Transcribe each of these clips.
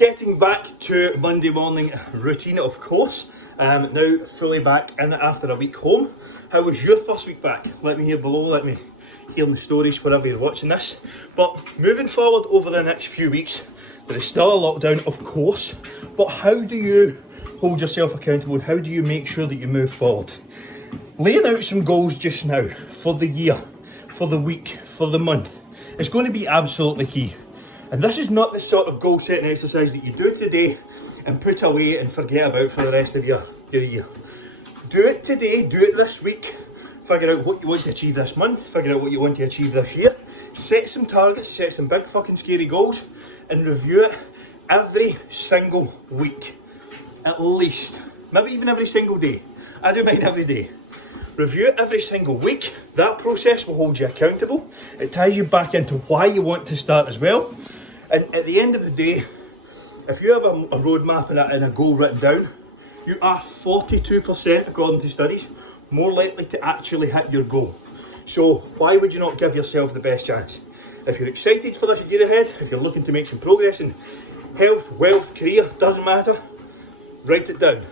Getting back to Monday morning routine, of course. Now fully back in after a week home. How was your first week back? Let me hear below, let me hear in the stories wherever you're watching this. But moving forward over the next few weeks, there is still a lockdown, of course, but how do you hold yourself accountable and how do you make sure that you move forward? Laying out some goals just now for the year, for the week, for the month, is going to be absolutely key. And this is not the sort of goal setting exercise that you do today and put away and forget about for the rest of your year. Do it today, do it this week, figure out what you want to achieve this month, figure out what you want to achieve this year, set some targets, set some big fucking scary goals, and review it every single week. At least, maybe even every single day. I do mine every day. Review it every single week. That process will hold you accountable. It ties you back into why you want to start as well. And at the end of the day, if you have a roadmap and a goal written down, you are 42%, according to studies, more likely to actually hit your goal. So why would you not give yourself the best chance? If you're excited for this year ahead, if you're looking to make some progress in health, wealth, career, doesn't matter, write it down.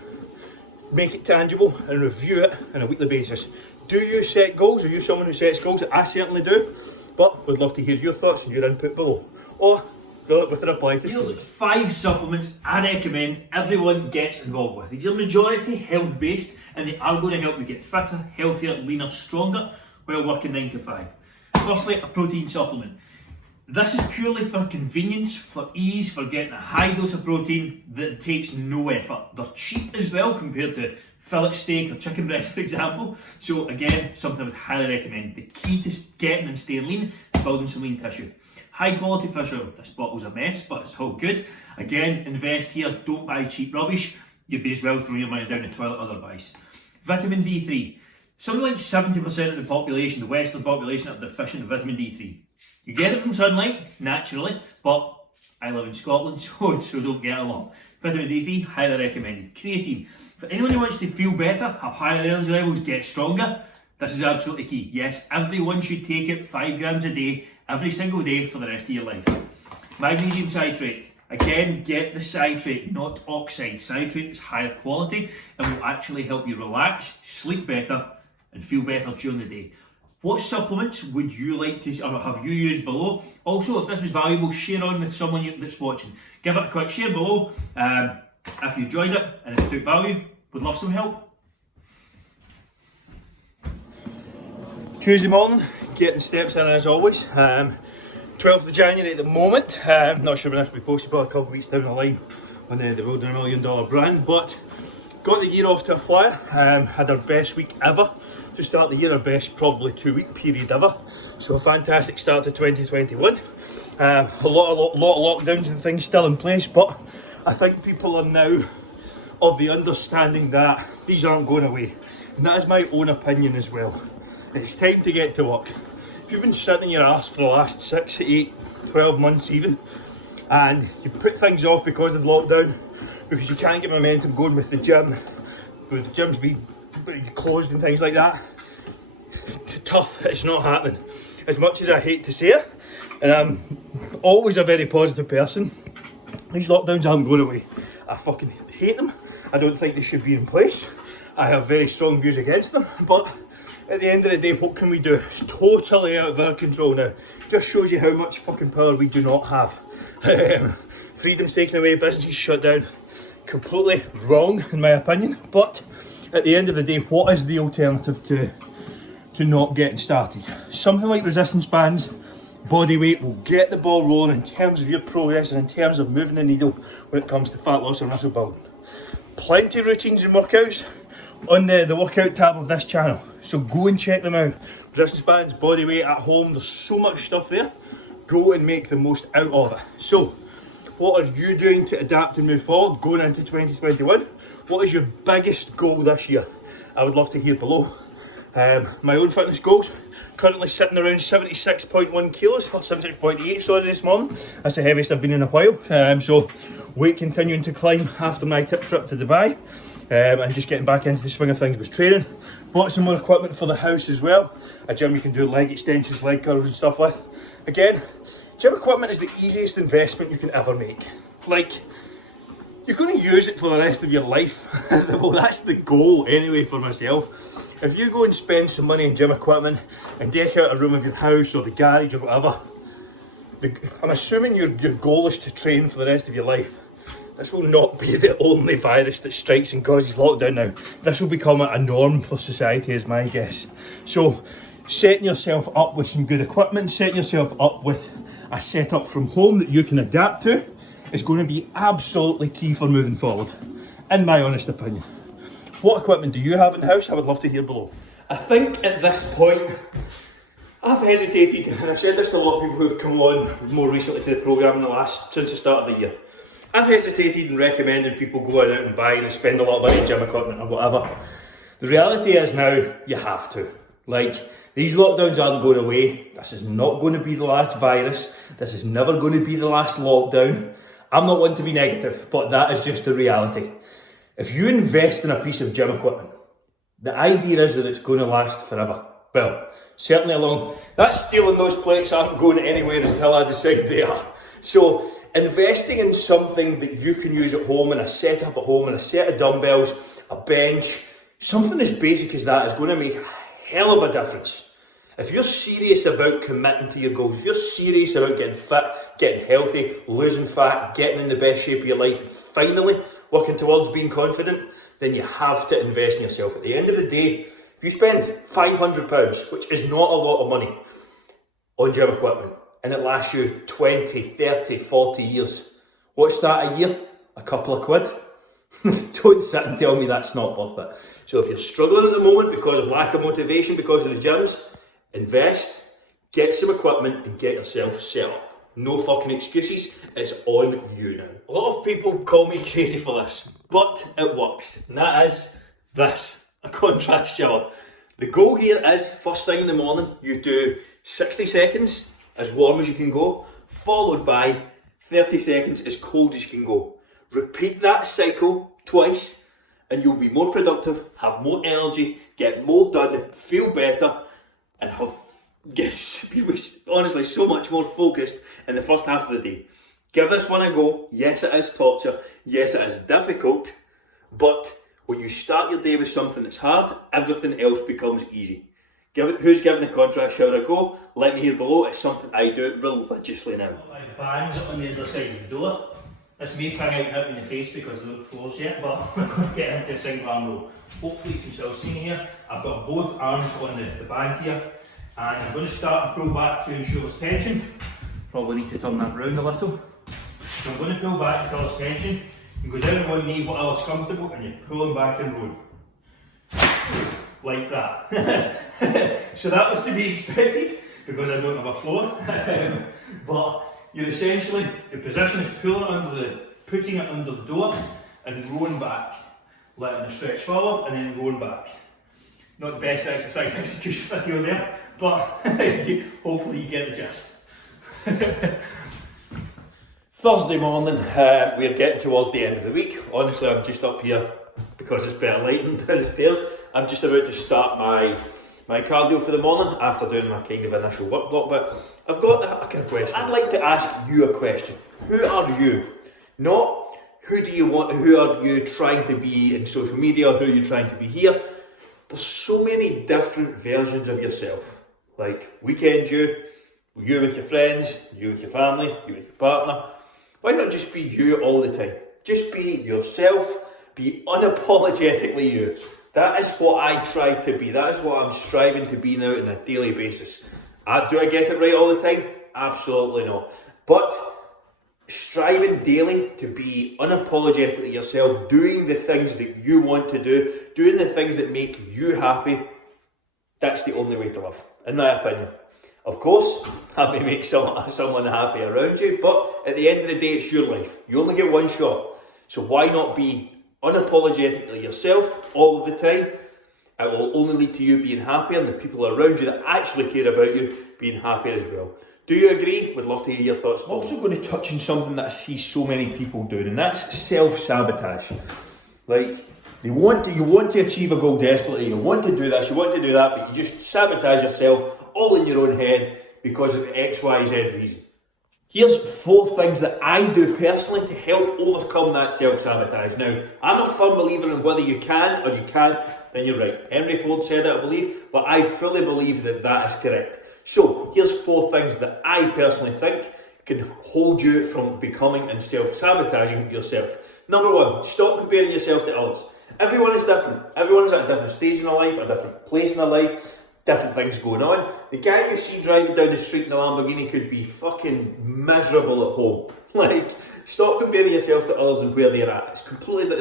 Make it tangible and review it on a weekly basis. Do you set goals? Are you someone who sets goals? I certainly do, but would love to hear your thoughts and your input below. Or with a reply to Here's 5 supplements I recommend everyone gets involved with. These are majority health based and they are going to help you get fitter, healthier, leaner, stronger while working 9 to 5. Firstly, a protein supplement. This is purely for convenience, for ease, for getting a high dose of protein that takes no effort. They're cheap as well compared to fillet steak or chicken breast, for example. So again, something I would highly recommend. The key to getting and staying lean is building some lean tissue. High quality fish oil. This bottle's a mess, but it's all good. Again, invest here, don't buy cheap rubbish. You'd be as well throwing your money down the toilet otherwise. Vitamin D3. Something like 70% of the population, the Western population, are deficient in vitamin D3. You get it from sunlight, naturally, but I live in Scotland, so don't get along. Vitamin D3, highly recommended. Creatine. For anyone who wants to feel better, have higher energy levels, get stronger, this is absolutely key. Yes, everyone should take it 5 grams a day, every single day for the rest of your life. Magnesium citrate. Again, get the citrate, not oxide. Citrate is higher quality and will actually help you relax, sleep better, and feel better during the day. What supplements would you like to, or have you used below? Also, if this was valuable, share on with someone that's watching. Give it a quick share below if you enjoyed it and if it took value. Would love some help. Tuesday morning, getting steps in as always. 12th of January at the moment. Not sure when this will be posted, but a couple of weeks down the line on the Building $1 Million brand. But got the year off to a flyer. Had our best week ever to start the year, our best probably 2-week period ever. So a fantastic start to 2021. A lot of lockdowns and things still in place, but I think people are now of the understanding that these aren't going away. And that is my own opinion as well. It's time to get to work. If you've been sitting in your arse for the last 6, 8, 12 months even, and you've put things off because of lockdown, because you can't get momentum going with the gym, with the gyms being closed and things like that, tough, it's not happening. As much as I hate to say it, and I'm always a very positive person, these lockdowns aren't going away. I fucking hate them. I don't think they should be in place. I have very strong views against them, but at the end of the day, what can we do? It's totally out of our control now. Just shows you how much fucking power we do not have. Freedom's taken away, businesses shut down. Completely wrong, in my opinion. But at the end of the day, what is the alternative to not getting started? Something like resistance bands, body weight will get the ball rolling in terms of your progress and in terms of moving the needle when it comes to fat loss and muscle building. Plenty of routines and workouts on the workout tab of this channel, so go and check them out. Resistance bands, body weight at home, there's so much stuff there. Go and make the most out of it. So what are you doing to adapt and move forward going into 2021? What is your biggest goal this year? I would love to hear below. My own fitness goals, currently sitting around 76.1 kilos, or 76.8 sorry this morning. That's the heaviest I've been in a while. So weight continuing to climb after my trip to Dubai. And just getting back into the swing of things with training. Bought some more equipment for the house as well. A gym you can do leg extensions, leg curls and stuff with. Again, gym equipment is the easiest investment you can ever make. like, you're going to use it for the rest of your life. Well, that's the goal anyway for myself. If you go and spend some money on gym equipment and deck out a room of your house or the garage or whatever, I'm assuming your goal is to train for the rest of your life. This will not be the only virus that strikes and causes lockdown now. This will become a norm for society, is my guess. So, setting yourself up with some good equipment, setting yourself up with a setup from home that you can adapt to, is going to be absolutely key for moving forward, in my honest opinion. What equipment do you have in the house? I would love to hear below. I think at this point, I've hesitated, and I've said this to a lot of people who have come on more recently to the programme since the start of the year. I've hesitated in recommending people going out and buying and spend a lot of money on gym equipment or whatever. The reality is now, you have to. Like, these lockdowns aren't going away. This is not going to be the last virus. This is never going to be the last lockdown. I'm not one to be negative, but that is just the reality. If you invest in a piece of gym equipment, the idea is that it's going to last forever. Well, certainly that steel and those plates aren't going anywhere until I decide they are. So, investing in something that you can use at home, and a setup at home, and a set of dumbbells, a bench, something as basic as that is going to make a hell of a difference. If you're serious about committing to your goals, if you're serious about getting fit, getting healthy, losing fat, getting in the best shape of your life, and finally working towards being confident, then you have to invest in yourself. At the end of the day, if you spend £500, which is not a lot of money, on gym equipment, and it lasts you 20, 30, 40 years, what's that a year? A couple of quid? Don't sit and tell me that's not worth it. So if you're struggling at the moment because of lack of motivation, because of the gyms, invest, get some equipment and get yourself set up. No fucking excuses, it's on you now. A lot of people call me crazy for this, but it works. And that is this, a contrast shower. The goal here is, first thing in the morning, you do 60 seconds as warm as you can go, followed by 30 seconds as cold as you can go. Repeat that cycle twice and you'll be more productive, have more energy, get more done, feel better, and be honestly so much more focused in the first half of the day. Give this one a go. Yes, it is torture. Yes, it is difficult. But when you start your day with something that's hard, everything else becomes easy. Who's giving the contrast shower a go? Let me hear below. It's something I do religiously now. My bands on the other side of the door. This may tang out in the face because of the floors yet, but we're going to get into a single arm row. Hopefully you can still see me here. I've got both arms on the band here, and I'm going to start and pull back to ensure there's tension. Probably need to turn that round a little. So I'm going to pull back until there's tension. You go down on one knee, whatever is comfortable, and you're pulling back and rolling. Like that. So that was to be expected because I don't have a floor. But you're essentially, your position is putting it under the door and rowing back, letting it stretch forward and then rowing back. Not the best exercise execution video there, but hopefully you get the gist. Thursday morning, we're getting towards the end of the week. Honestly, I'm just up here because it's better lighting downstairs. I'm just about to start my cardio for the morning after doing my kind of initial work block, but I've got a question. I'd like to ask you a question. Who are you? Not who are you trying to be in social media, or who are you trying to be here? There's so many different versions of yourself. Like weekend you with your friends, you with your family, you with your partner. Why not just be you all the time? Just be yourself, be unapologetically you. That is what I try to be. That is what I'm striving to be now on a daily basis. Do I get it right all the time? Absolutely not. But striving daily to be unapologetically yourself, doing the things that you want to do, doing the things that make you happy, that's the only way to live, in my opinion. Of course, that may make someone happy around you, but at the end of the day, it's your life. You only get one shot. So why not be unapologetically yourself all of the time? It will only lead to you being happier and the people around you that actually care about you being happier as well. Do you agree? Would love to hear your thoughts. I'm also going to touch on something that I see so many people doing, and that's self-sabotage. Like, you want to achieve a goal desperately, you want to do this, you want to do that, but you just sabotage yourself all in your own head because of X, Y, Z reason. Here's 4 things that I do personally to help overcome that self-sabotage. Now, I'm a firm believer in whether you can or you can't, then you're right. Henry Ford said it, I believe, but I fully believe that that is correct. So, here's 4 things that I personally think can hold you from becoming and self-sabotaging yourself. Number 1, stop comparing yourself to others. Everyone is different. Everyone's at a different stage in their life, a different place in their life, different things going on. The guy you see driving down the street in a Lamborghini could be fucking miserable at home. Like, stop comparing yourself to others and where they're at. It's completely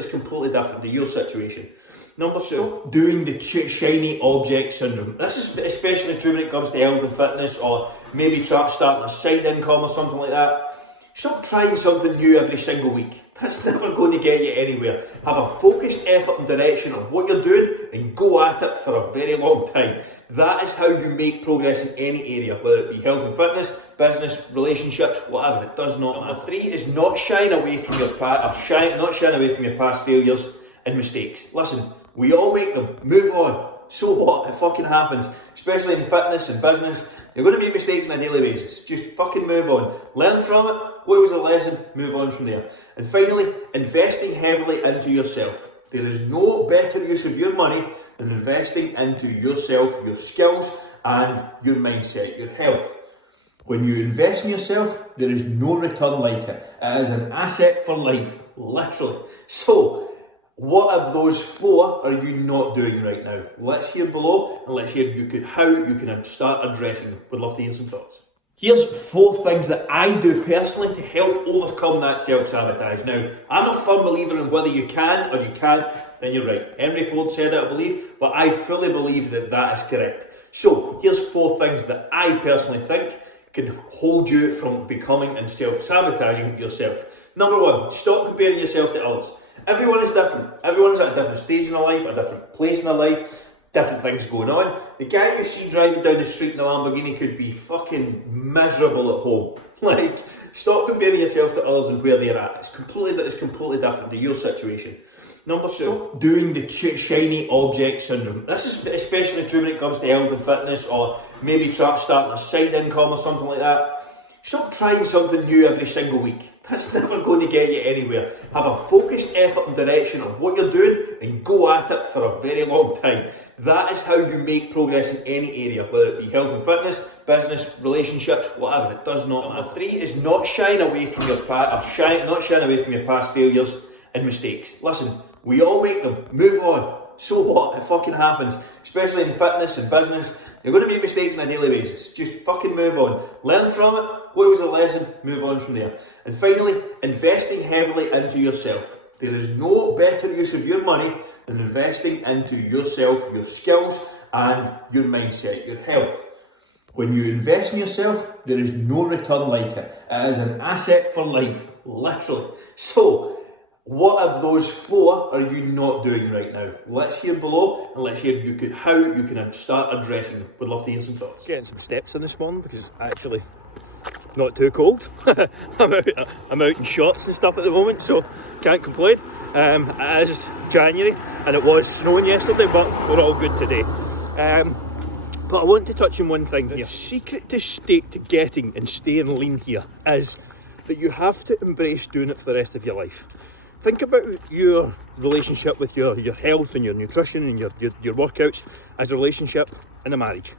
different to your situation. Number 2, stop doing the shiny object syndrome. This is especially true when it comes to health and fitness, or maybe starting a side income or something like that. Stop trying something new every single week. That's never going to get you anywhere. Have a focused effort and direction on what you're doing and go at it for a very long time. That is how you make progress in any area, whether it be health and fitness, business, relationships, whatever. It does not. Number 3 is not shying away from your past failures and mistakes. Listen, we all make them. Move on. So what? It fucking happens. Especially in fitness and business. You're going to make mistakes on a daily basis. Just fucking move on. Learn from it. What was a lesson? Move on from there. And finally, investing heavily into yourself. There is no better use of your money than investing into yourself, your skills, and your mindset, your health. When you invest in yourself, there is no return like it. It is an asset for life, literally. So, what of those 4 are you not doing right now? Let's hear below, and let's hear how you can start addressing them. Would love to hear some thoughts. Here's 4 things that I do personally to help overcome that self-sabotage. Now, I'm a firm believer in whether you can or you can't, then you're right. Henry Ford said it, I believe, but I fully believe that that is correct. So, here's 4 things that I personally think can hold you from becoming and self-sabotaging yourself. Number 1, stop comparing yourself to others. Everyone is different. Everyone's at a different stage in their life, a different place in their life, different things going on. The guy you see driving down the street in a Lamborghini could be fucking miserable at home. Like, stop comparing yourself to others and where they're at. It's completely different to your situation. Number 2, stop doing the shiny object syndrome. This is especially true when it comes to health and fitness, or maybe starting a side income or something like that. Stop trying something new every single week. That's never going to get you anywhere. Have a focused effort and direction on what you're doing and go at it for a very long time. That is how you make progress in any area, whether it be health and fitness, business, relationships, whatever. It does not. Number 3 is not shying away from your past failures and mistakes. Listen, we all make them. Move on. So what? It fucking happens. Especially in fitness and business. You're going to make mistakes on a daily basis. Just fucking move on. Learn from it. What was a lesson? Move on from there. And finally, investing heavily into yourself. There is no better use of your money than investing into yourself, your skills, and your mindset, your health. When you invest in yourself, there is no return like it. It is an asset for life, literally. So, what of those 4 are you not doing right now? Let's hear below, and let's hear how you can start addressing them. Would love to hear some thoughts. Getting some steps in this morning because it's actually not too cold. I'm out in shorts and stuff at the moment, so can't complain. It is January, and it was snowing yesterday, but we're all good today. But I want to touch on one thing here. The secret to getting and staying lean here is that you have to embrace doing it for the rest of your life. Think about your relationship with your health and your nutrition and your workouts as a relationship in a marriage.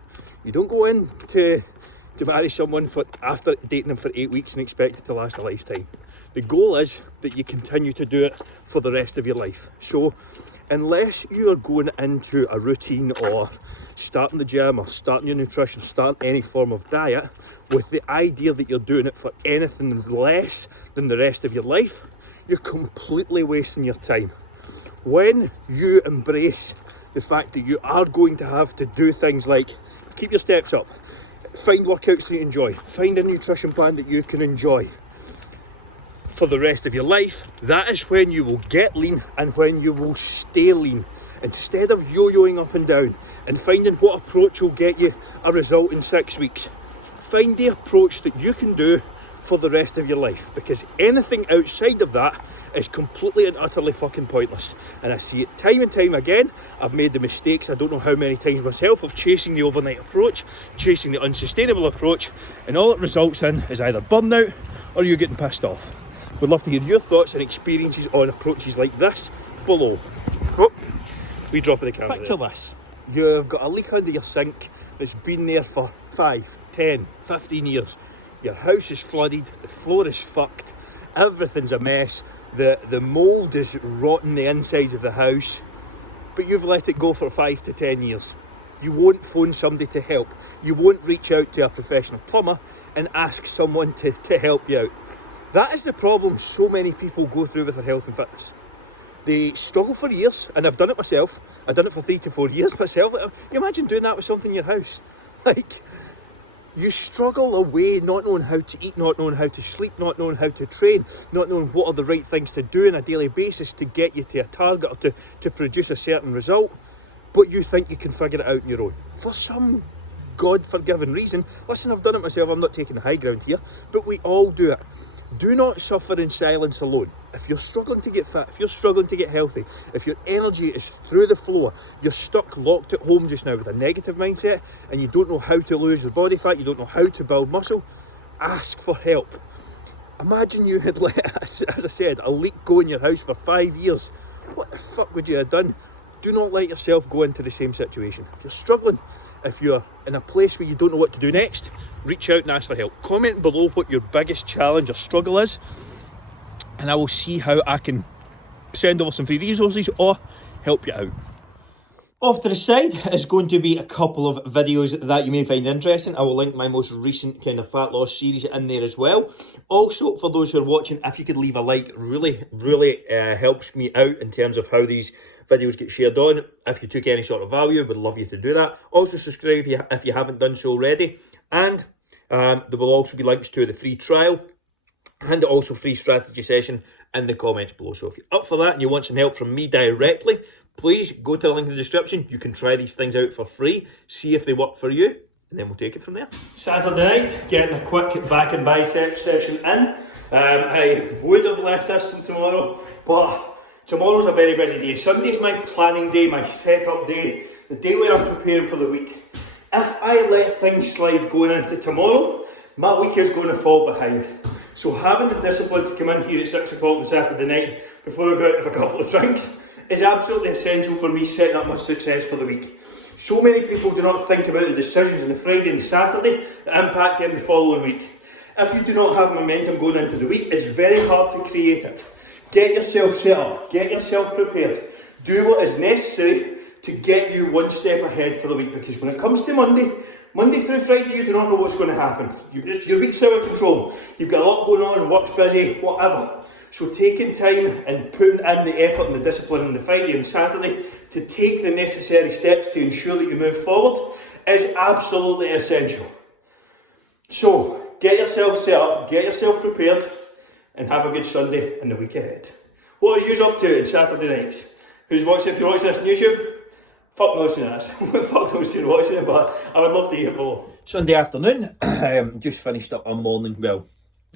You don't go in to marry someone after dating them for 8 weeks and expect it to last a lifetime. The goal is that you continue to do it for the rest of your life. So unless you are going into a routine or starting the gym or starting your nutrition, starting any form of diet with the idea that you're doing it for anything less than the rest of your life, you're completely wasting your time. When you embrace the fact that you are going to have to do things like keep your steps up, find workouts that you enjoy, find a nutrition plan that you can enjoy for the rest of your life, that is when you will get lean and when you will stay lean. Instead of yo-yoing up and down and finding what approach will get you a result in 6 weeks, find the approach that you can do for the rest of your life, because anything outside of that is completely and utterly fucking pointless. And I see it time and time again. I've made the mistakes, I don't know how many times myself, of chasing the overnight approach, chasing the unsustainable approach, and all it results in is either burnout or you getting pissed off. We'd love to hear your thoughts and experiences on approaches like this below. Oh, we drop the camera. Picture this. You've got a leak under your sink that's been there for 5, 10, 15 years. Your house is flooded, the floor is fucked, everything's a mess, the mould is rotting the insides of the house, but you've let it go for 5 to 10 years. You won't phone somebody to help. You won't reach out to a professional plumber and ask someone to help you out. That is the problem so many people go through with their health and fitness. They struggle for years, and I've done it myself. I've done it for 3 to 4 years myself. You imagine doing that with something in your house. Like, you struggle away not knowing how to eat, not knowing how to sleep, not knowing how to train, not knowing what are the right things to do on a daily basis to get you to a target or to produce a certain result. But you think you can figure it out on your own. For some God-forgiven reason, listen, I've done it myself, I'm not taking the high ground here, but we all do it. Do not suffer in silence alone. If you're struggling to get fit, if you're struggling to get healthy, if your energy is through the floor, you're stuck locked at home just now with a negative mindset and you don't know how to lose your body fat, you don't know how to build muscle, ask for help. Imagine you had let, as I said, a leak go in your house for 5 years. What the fuck would you have done? Do not let yourself go into the same situation. If you're struggling, if you're in a place where you don't know what to do next, reach out and ask for help. Comment below what your biggest challenge or struggle is, and I will see how I can send over some free resources or help you out. Off to the side is going to be a couple of videos that you may find interesting. I will link my most recent kind of fat loss series in there as well. Also, for those who are watching, if you could leave a like, really helps me out in terms of how these videos get shared on. If you took any sort of value, would love you to do that. Also subscribe if you haven't done so already. And there will also be links to the free trial and also free strategy session in the comments below. So if you're up for that and you want some help from me directly, please go to the link in the description. You can try these things out for free, see if they work for you, and then we'll take it from there. Saturday night, getting a quick back and biceps session in. I would have left this till tomorrow, but tomorrow's a very busy day. Sunday's my planning day, my setup day, the day where I'm preparing for the week. If I let things slide going into tomorrow, my week is going to fall behind. So having the discipline to come in here at 6 o'clock on Saturday night before I go out and have a couple of drinks is absolutely essential for me setting up my success for the week. So many people do not think about the decisions on the Friday and the Saturday that impact them the following week. If you do not have momentum going into the week, it's very hard to create it. Get yourself set up, get yourself prepared, do what is necessary to get you one step ahead for the week, because when it comes to Monday through Friday, you do not know what's going to happen. Your week's out of control. You've got a lot going on, work's busy, whatever. So taking time and putting in the effort and the discipline on the Friday and Saturday to take the necessary steps to ensure that you move forward is absolutely essential. So get yourself set up, get yourself prepared, and have a good Sunday and the week ahead. What are you up to on Saturday nights? If you're watching this on YouTube, fuck knows who that is. Fuck knows who's watching it, but I would love to hear below. Sunday afternoon, just finished up a morning, well,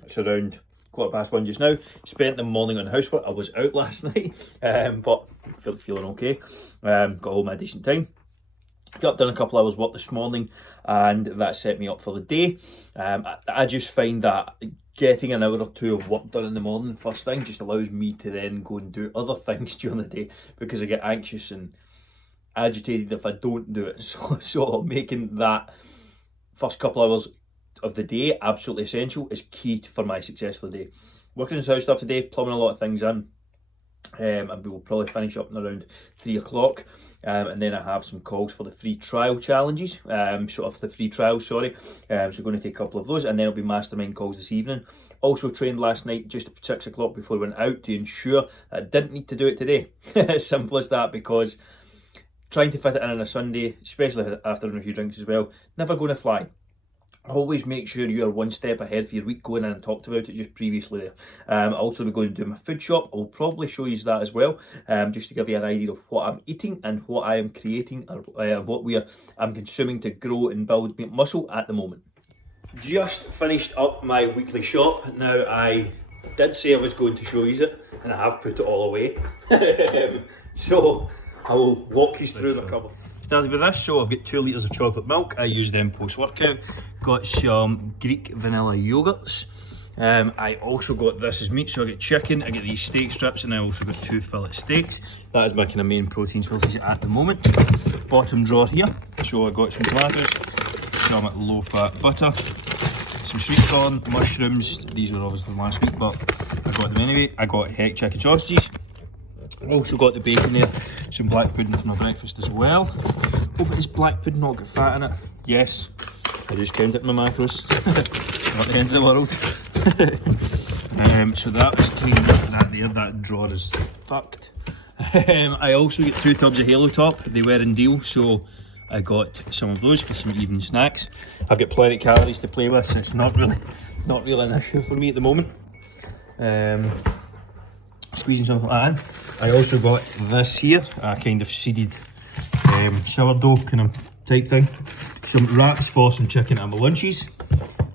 it's around 1:15 just now. Spent the morning on housework. I was out last night, but feeling okay. Got home at a decent time. Got up, done a couple hours work this morning, and that set me up for the day. I just find that getting an hour or two of work done in the morning first thing just allows me to then go and do other things during the day, because I get anxious and agitated if I don't do it. So making that first couple hours of the day absolutely essential is key for my success for the day. Working on house stuff today, plumbing a lot of things in, and we will probably finish up in around 3 o'clock. And then I have some calls for the free trial challenges, so going to take a couple of those, and then it'll be mastermind calls this evening. Also trained last night just at 6 o'clock before we went out to ensure that I didn't need to do it today. Simple as that, because trying to fit it in on a Sunday, especially after a few drinks as well, never going to fly. Always make sure you are one step ahead for your week. Going in and talked about it just previously there. I'll also be going to do my food shop. I'll probably show you that as well, just to give you an idea of what I'm eating and what I am creating, or what I'm consuming to grow and build muscle at the moment. just finished up my weekly shop. Now, I did say I was going to show you it, and I have put it all away. So I will walk you through my cupboard. Started with this, so I've got 2 litres of chocolate milk. I use them post-workout. Got some Greek vanilla yogurts. I also got this as meat, so I get chicken, I get these steak strips, and I also got 2 fillet steaks. That is my kind of main protein sources at the moment. Bottom drawer here, so I got some tomatoes, some low-fat butter, some sweet corn, mushrooms. These were obviously last week, but I got them anyway. I got heck chicken sausages. Also got the bacon there, some black pudding for my breakfast as well. Oh, but this black pudding not got fat in it? Yes, I just counted my macros. Not the end of the world. So that was kind of that there, that drawer is fucked. I also get 2 tubs of Halo Top. They were in deal, so I got some of those for some evening snacks. I've got plenty of calories to play with, so it's not really an issue for me at the moment. Squeezing something like that in. I also got this here, a kind of seeded sourdough kind of type thing. Some wraps for some chicken and my lunches.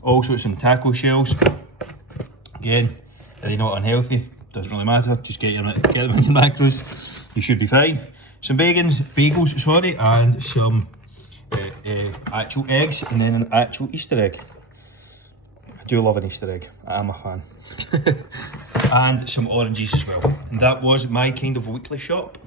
Also some taco shells. Again, are they not unhealthy? Doesn't really matter, just get them in your macros. You should be fine. Some bagels, sorry, and some actual eggs, and then an actual Easter egg. I do love an Easter egg, I am a fan. And some oranges as well. And that was my kind of weekly shop.